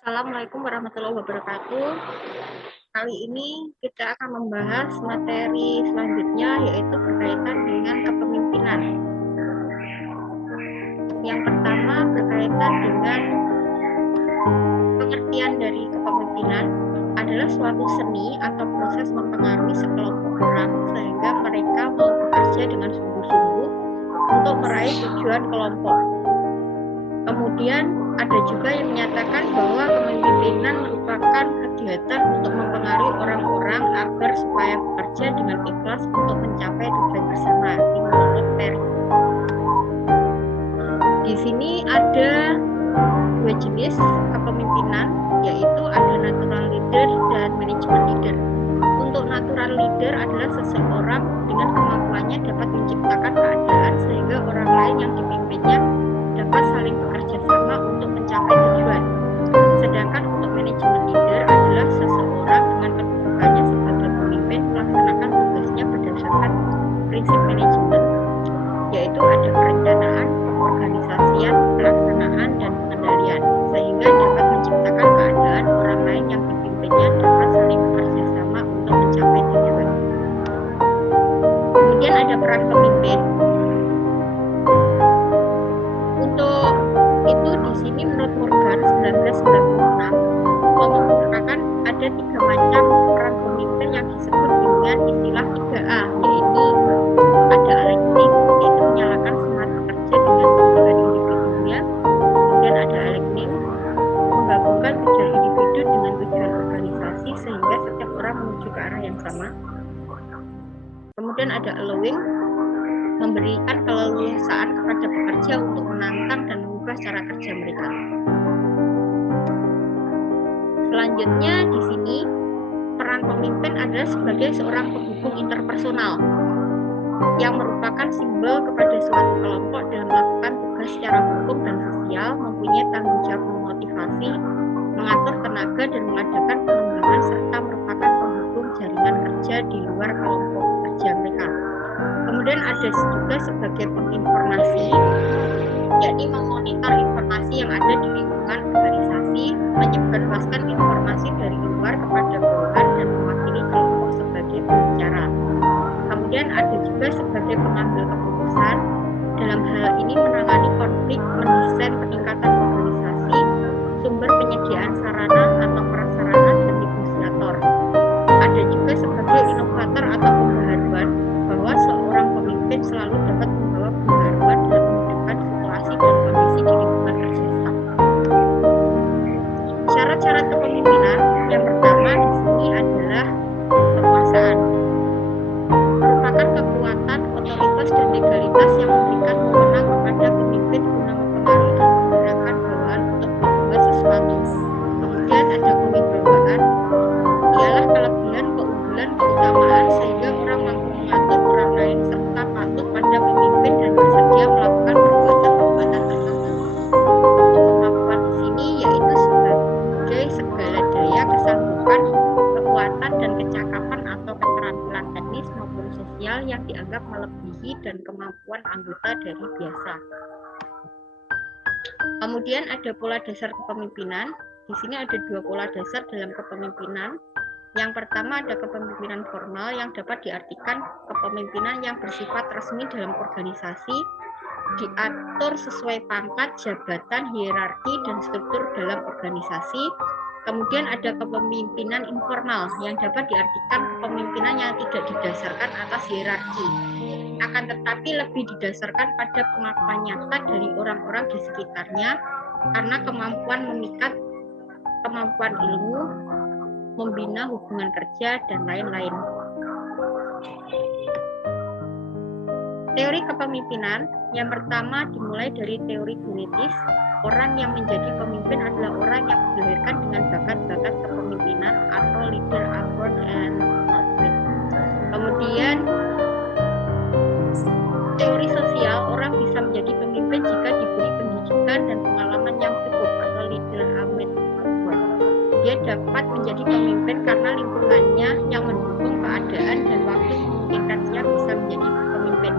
Assalamualaikum warahmatullahi wabarakatuh. Kali ini kita akan membahas materi selanjutnya, yaitu berkaitan dengan kepemimpinan. Yang pertama berkaitan dengan pengertian dari kepemimpinan adalah suatu seni atau proses mempengaruhi sekelompok orang sehingga mereka mau bekerja dengan sungguh-sungguh untuk meraih tujuan kelompok. Kemudian ada juga yang menyatakan bahwa kepemimpinan merupakan kegiatan untuk mempengaruhi orang-orang agar supaya bekerja dengan ikhlas untuk mencapai tujuan bersama. Ini menurut Perry. Di sini ada dua jenis kepemimpinan, yaitu ada natural leader dan management leader. Untuk natural leader adalah seseorang dengan kemampuannya dapat menciptakan keadaan sehingga orang lain yang dipimpinnya dapat saling bekerja sama untuk mencapai tujuan. Sedangkan untuk manajemen leader adalah seseorang dengan kedudukannya sebagai pemimpin melaksanakan tugasnya berdasarkan prinsip manajemen, yaitu ada perencanaan, pengorganisasian, pelaksanaan, dan pengendalian, sehingga dapat menciptakan keadaan orang lain yang dipimpinnya dapat saling bekerja sama untuk mencapai tujuan. Kemudian ada peran pemimpin. Itu di sini menurut Morgan 1996 mengemukakan ada 3 macam peran pemimpin yang disebut dengan istilah 3A, yaitu ada aligning, yaitu menyalakan semangat bekerja dengan tujuan individunya. Kemudian ada aligning, menggabungkan tujuan individu dengan tujuan organisasi sehingga setiap orang menuju ke arah yang sama. Kemudian ada allowing, memberikan keleluasaan kepada pekerja untuk menantang dan mengubah cara kerja mereka. Selanjutnya di sini peran pemimpin adalah sebagai seorang penghubung interpersonal yang merupakan simbol kepada suatu kelompok dalam melakukan tugas secara hukum dan sosial, mempunyai tanggung jawab memotivasi, mengatur tenaga dan mengadakan pengembangan serta merupakan penghubung jaringan kerja di luar kelompok kerja mereka. Kemudian ada juga sebagai penginformasi, yakni memonitor informasi yang ada di lingkungan organisasi, menyebarluaskan informasi dari luar kepada bawahan dan mewakili kelompok sebagai pembicara. Kemudian ada juga sebagai pengambil keputusan, dalam hal ini menangani konflik, mendesain peningkatan organisasi, sumber penyediaan sarana atau prasarana dan negosiator. Ada juga sebagai inovator atau pembaharuan, bahwa seorang pemimpin selalu dapat membawa pembaharuan dalam menghidupkan situasi dan kondisi di lingkungan kerja staff. Syarat-syarat kepemimpinan yang pertama di sini adalah kekuasaan. Merupakan kekuatan, otoritas, dan legalitas yang memberikan wewenang kepada pemimpin guna mempengaruhi dan menggerakkan bawahan untuk berbuat sesuatu. Kemudian ada kewibawaan, ialah kelebihan, keunggulan, keutamaan sehingga orang mampu mengatur orang lain serta patuh pada pemimpin dan bersedia melakukan perbuatan-perbuatan tertentu. Untuk kemampuan di sini yaitu sebagai segala daya, kesanggupan, kekuatan dan kecakapan atau keterampilan teknis maupun sosial yang dianggap melebihi dan kemampuan anggota dari biasa. Kemudian ada pola dasar kepemimpinan. Di sini ada 2 pola dasar dalam kepemimpinan. Yang pertama ada kepemimpinan formal yang dapat diartikan kepemimpinan yang bersifat resmi dalam organisasi, diatur sesuai pangkat, jabatan, hierarki, dan struktur dalam organisasi. Kemudian ada kepemimpinan informal yang dapat diartikan kepemimpinan yang tidak didasarkan atas hierarki, akan tetapi lebih didasarkan pada pengakuan nyata dari orang-orang di sekitarnya karena kemampuan memikat, kemampuan ilmu, membina hubungan kerja, dan lain-lain. Teori kepemimpinan yang pertama dimulai dari teori genetis. Orang yang menjadi pemimpin adalah orang yang dilahirkan dengan bakat-bakat kepemimpinan atau leader are born and not made. Kemudian teori sosial, orang bisa menjadi pemimpin jika diberi pendidikan dan pengalaman yang cukup atau leader are made. Dia dapat menjadi pemimpin karena lingkungannya yang mendukung keadaan dan waktu memungkinkan dia bisa menjadi pemimpin.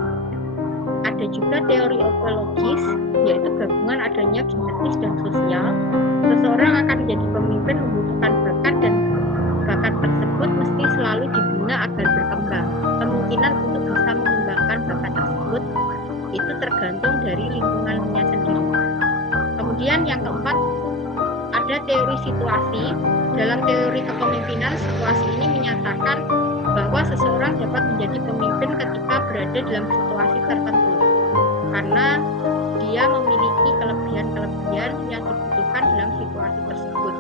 Ada juga teori ekologis, yaitu gabungan adanya genetis dan sosial. Seseorang akan menjadi Kemudian yang keempat, ada teori situasi. Dalam teori kepemimpinan, situasi ini menyatakan bahwa seseorang dapat menjadi pemimpin ketika berada dalam situasi tertentu, karena dia memiliki kelebihan-kelebihan yang dibutuhkan dalam situasi tersebut.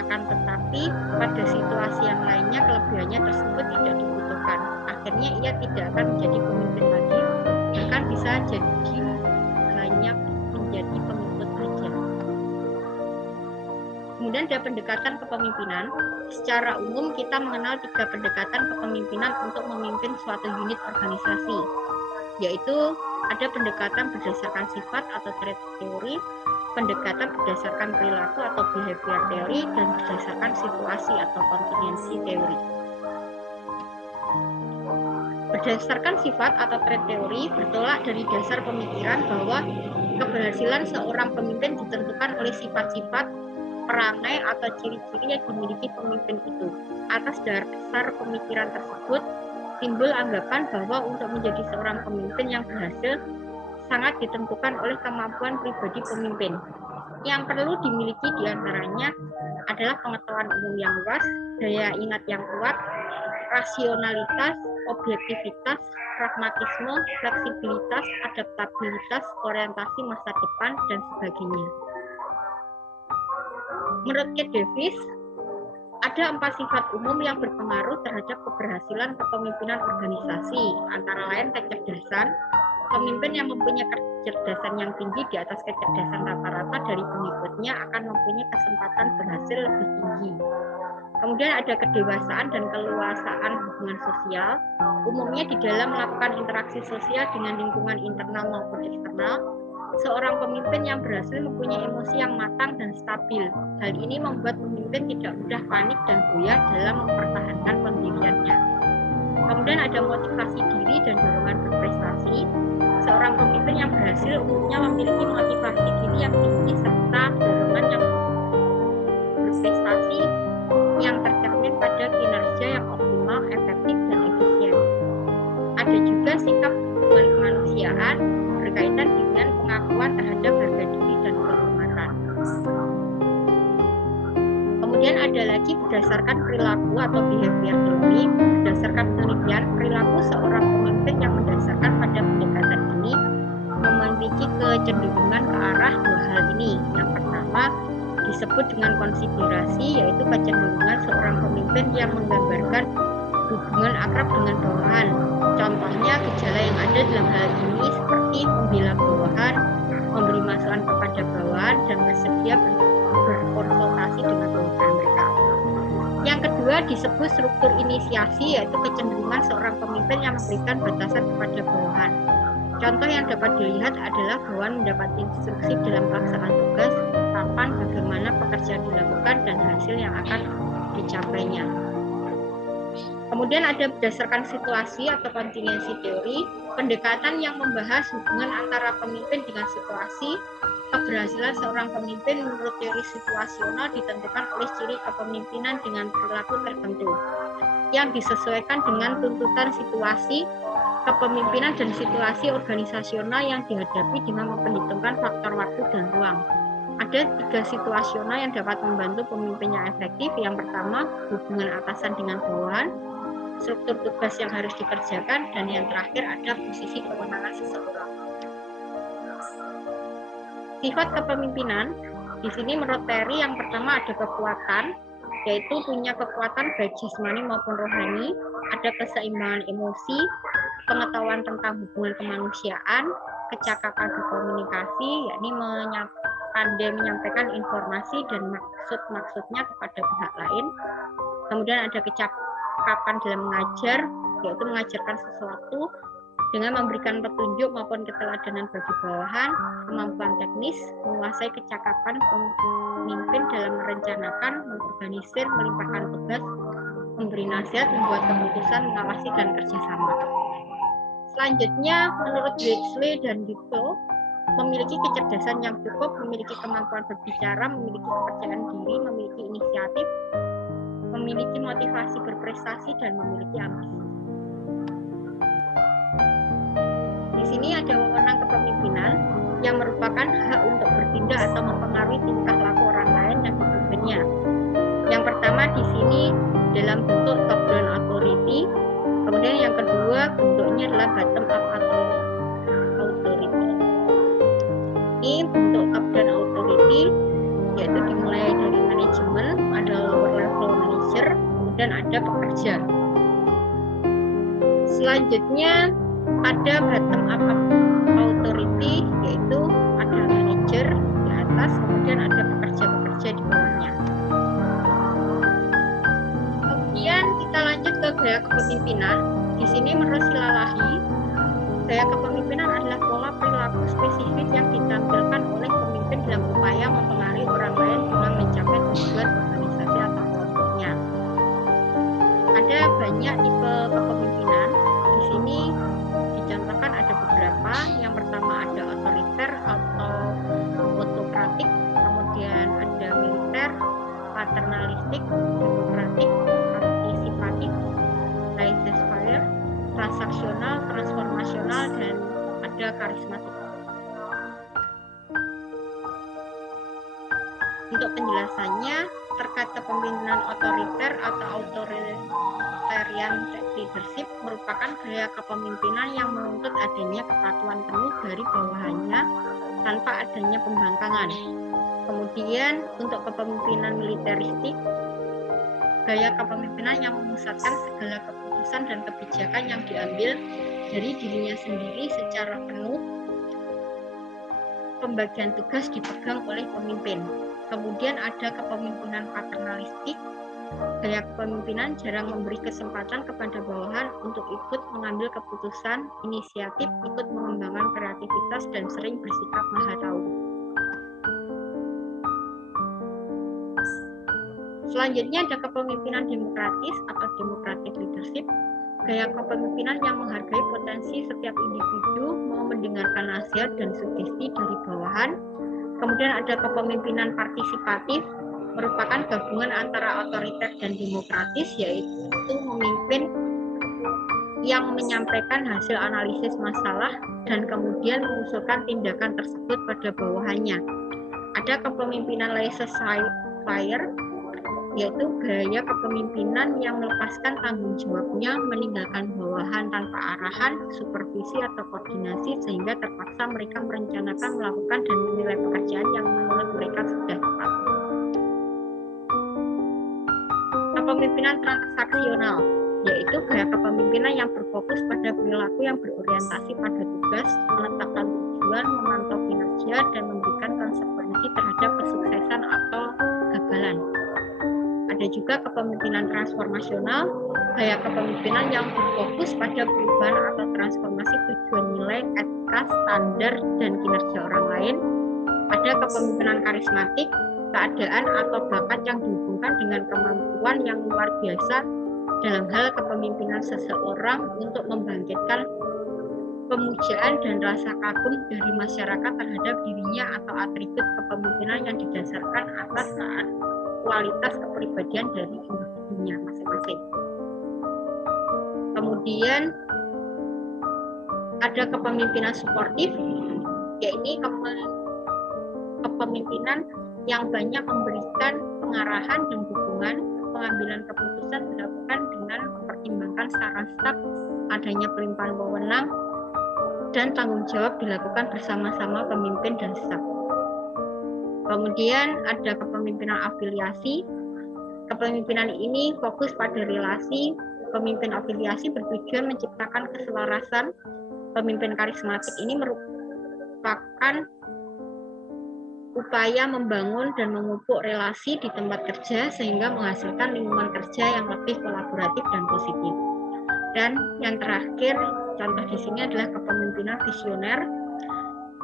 Akan tetapi, pada situasi yang lainnya kelebihannya tersebut tidak dibutuhkan. Akhirnya ia tidak akan menjadi pemimpin lagi, bahkan bisa jadi hanya menjadi pengikut saja. Kemudian ada pendekatan kepemimpinan. Secara umum kita mengenal 3 pendekatan kepemimpinan untuk memimpin suatu unit organisasi, yaitu ada pendekatan berdasarkan sifat atau trait teori, pendekatan berdasarkan perilaku atau behavior teori, dan berdasarkan situasi atau kontingensi teori. Berdasarkan sifat atau trait teori bertolak dari dasar pemikiran bahwa keberhasilan seorang pemimpin ditentukan oleh sifat-sifat, perangai atau ciri-ciri yang dimiliki pemimpin itu. Atas dasar pemikiran tersebut, timbul anggapan bahwa untuk menjadi seorang pemimpin yang berhasil sangat ditentukan oleh kemampuan pribadi pemimpin. Yang perlu dimiliki diantaranya adalah pengetahuan umum yang luas, daya ingat yang kuat, rasionalitas, objektivitas, pragmatisme, fleksibilitas, adaptabilitas, orientasi masa depan, dan sebagainya. Menurut Kate Davis, ada 4 sifat umum yang berpengaruh terhadap keberhasilan kepemimpinan organisasi, antara lain kecerdasan. Pemimpin yang mempunyai kecerdasan yang tinggi di atas kecerdasan rata-rata dari pengikutnya akan mempunyai kesempatan berhasil lebih tinggi. Kemudian ada kedewasaan dan keluasaan hubungan sosial, umumnya di dalam melakukan interaksi sosial dengan lingkungan internal maupun eksternal. Seorang pemimpin yang berhasil mempunyai emosi yang matang dan stabil. Hal ini membuat pemimpin tidak mudah panik dan goyah dalam mempertahankan pendiriannya. Kemudian ada motivasi diri dan dorongan berprestasi. Seorang pemimpin yang berhasil umumnya memiliki motivasi diri yang tinggi serta dorongan yang berprestasi yang tercermin pada kinerja yang optimal, efektif, dan efisien. Ada juga sikap hubungan kemanusiaan berkaitan dengan pengakuan terhadap harga diri dan kehormatan. Kemudian ada lagi berdasarkan perilaku atau behavior theory. Berdasarkan penelitian, perilaku seorang pemimpin yang mendasarkan pada pendekatan ini memiliki kecenderungan ke arah 2 hal ini. Yang pertama disebut dengan konsiderasi, yaitu kecenderungan seorang pemimpin yang menggambarkan hubungan akrab dengan bawahan. Contohnya gejala yang ada dalam hal ini seperti membela bawahan, memberi masukan kepada bawahan, dan bersedia berkonsultasi dengan bawahan mereka. Yang kedua disebut struktur inisiasi, yaitu kecenderungan seorang pemimpin yang memberikan batasan kepada bawahan. Contoh yang dapat dilihat adalah bawahan mendapat instruksi dalam pelaksanaan tugas, kapan, bagaimana pekerjaan dilakukan, dan hasil yang akan dicapainya. Kemudian ada berdasarkan situasi atau kontingensi teori, pendekatan yang membahas hubungan antara pemimpin dengan situasi. Keberhasilan seorang pemimpin menurut teori situasional ditentukan oleh ciri kepemimpinan dengan perilaku tertentu yang disesuaikan dengan tuntutan situasi kepemimpinan dan situasi organisasional yang dihadapi dengan memperhitungkan faktor waktu dan ruang. Ada 3 situasional yang dapat membantu pemimpin yang efektif. Yang pertama, hubungan atasan dengan bawahan, struktur tugas yang harus dikerjakan, dan yang terakhir ada posisi kewenangan seseorang. Sifat kepemimpinan, di sini menurut Terry yang pertama ada kekuatan, yaitu punya kekuatan baik jasmani maupun rohani, ada keseimbangan emosi, pengetahuan tentang hubungan kemanusiaan, kecakapan berkomunikasi, yakni pandai menyampaikan informasi dan maksud-maksudnya kepada pihak lain. Kemudian ada kecakapan dalam mengajar, yaitu mengajarkan sesuatu dengan memberikan petunjuk maupun keteladanan bagi bawahan, kemampuan teknis, menguasai kecakapan pemimpin dalam merencanakan, mengorganisir, melimpahkan tugas, memberi nasihat, membuat keputusan, mengawasi, dan kerjasama. Selanjutnya, menurut Drexler dan Duclos, memiliki kecerdasan yang cukup, memiliki kemampuan berbicara, memiliki kepercayaan diri, memiliki inisiatif, memiliki motivasi berprestasi, dan memiliki ambisi. Di sini ada wewenang kepemimpinan yang merupakan hak untuk bertindak atau mengetahui tingkah laku orang lain yang dipimpinnya. Yang pertama di sini dalam bentuk top down authority, kemudian yang kedua bentuknya adalah bottom up authority. Ini bentuk top down authority yaitu dimulai dari manajemen, ada lower level manager, kemudian ada pekerja. Selanjutnya ada bottom up authority, yaitu ada manajer di atas, kemudian ada pekerja-pekerja di bawahnya. Kemudian kita lanjut ke gaya kepemimpinan. Di sini menurut Silalahi, gaya kepemimpinan adalah pola perilaku spesifik yang ditampilkan oleh pemimpin dalam upaya mempengaruhi orang lain guna mencapai tujuan organisasi atau kelompoknya. Ada banyak tipe kepemimpinan. Di sini dicontohkan ada beberapa. Yang pertama ada otoriter atau autokratik, kemudian ada militer, paternalistik, demokratik, partisipatif, laissez-faire, transaksional, transformasional, dan ada karismatik. Untuk penjelasannya terkait kepemimpinan otoriter atau authoritarian leadership merupakan gaya kepemimpinan yang menuntut adanya kepatuhan penuh dari bawahannya tanpa adanya pembangkangan. Kemudian untuk kepemimpinan militeristik, gaya kepemimpinan yang memusatkan segala keputusan dan kebijakan yang diambil dari dirinya sendiri secara penuh. Pembagian tugas dipegang oleh pemimpin. Kemudian ada kepemimpinan paternalistik. Gaya kepemimpinan jarang memberi kesempatan kepada bawahan untuk ikut mengambil keputusan, inisiatif, ikut mengembangkan kreativitas, dan sering bersikap maha tahu. Selanjutnya ada kepemimpinan demokratis atau democratic leadership. Gaya kepemimpinan yang menghargai potensi setiap individu, mau mendengarkan nasihat dan sugesti dari bawahan. Kemudian ada kepemimpinan partisipatif, merupakan gabungan antara otoriter dan demokratis, yaitu memimpin yang menyampaikan hasil analisis masalah dan kemudian mengusulkan tindakan tersebut pada bawahannya. Ada kepemimpinan laissez-faire, yaitu gaya kepemimpinan yang melepaskan tanggung jawabnya, meninggalkan bawahan tanpa arahan, supervisi atau koordinasi, sehingga terpaksa mereka merencanakan, melakukan, dan menilai pekerjaan yang menurut mereka sudah tepat. Kepemimpinan transaksional, yaitu gaya kepemimpinan yang berfokus pada perilaku yang berorientasi pada tugas, menetapkan tujuan, memantau kinerja, dan memberikan konsekuensi terhadap kesuksesan atau kegagalan. Ada juga kepemimpinan transformasional, gaya kepemimpinan yang berfokus pada perubahan atau transformasi tujuan nilai, etika, standar, dan kinerja orang lain. Ada kepemimpinan karismatik, keadaan atau bakat yang dihubungkan dengan kemampuan yang luar biasa dalam hal kepemimpinan seseorang untuk membangkitkan pemujaan dan rasa kagum dari masyarakat terhadap dirinya atau atribut kepemimpinan yang didasarkan atas kualitas kepribadian dari individunya masing-masing. Kemudian ada kepemimpinan suportif, yaitu kepemimpinan yang banyak memberikan pengarahan dan dukungan. Pengambilan keputusan dilakukan dengan mempertimbangkan secara staf, adanya pelimpahan wewenang, dan tanggung jawab dilakukan bersama-sama pemimpin dan staf. Kemudian ada kepemimpinan afiliasi. Kepemimpinan ini fokus pada relasi. Pemimpin afiliasi bertujuan menciptakan keselarasan. Pemimpin karismatik ini merupakan upaya membangun dan memupuk relasi di tempat kerja sehingga menghasilkan lingkungan kerja yang lebih kolaboratif dan positif. Dan yang terakhir, contoh di sini adalah kepemimpinan visioner,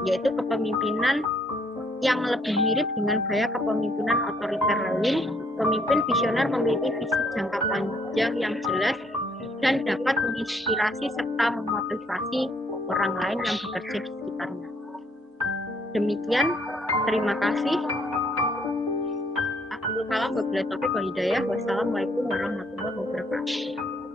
yaitu kepemimpinan yang lebih mirip dengan gaya kepemimpinan otoriter lain. Pemimpin visioner memiliki visi jangka panjang yang jelas dan dapat menginspirasi serta memotivasi orang lain yang bekerja di sekitarnya. Demikian, terima kasih. Akhirul kalam wabillahi taufiq wal hidayah. Wassalamualaikum warahmatullahi wabarakatuh.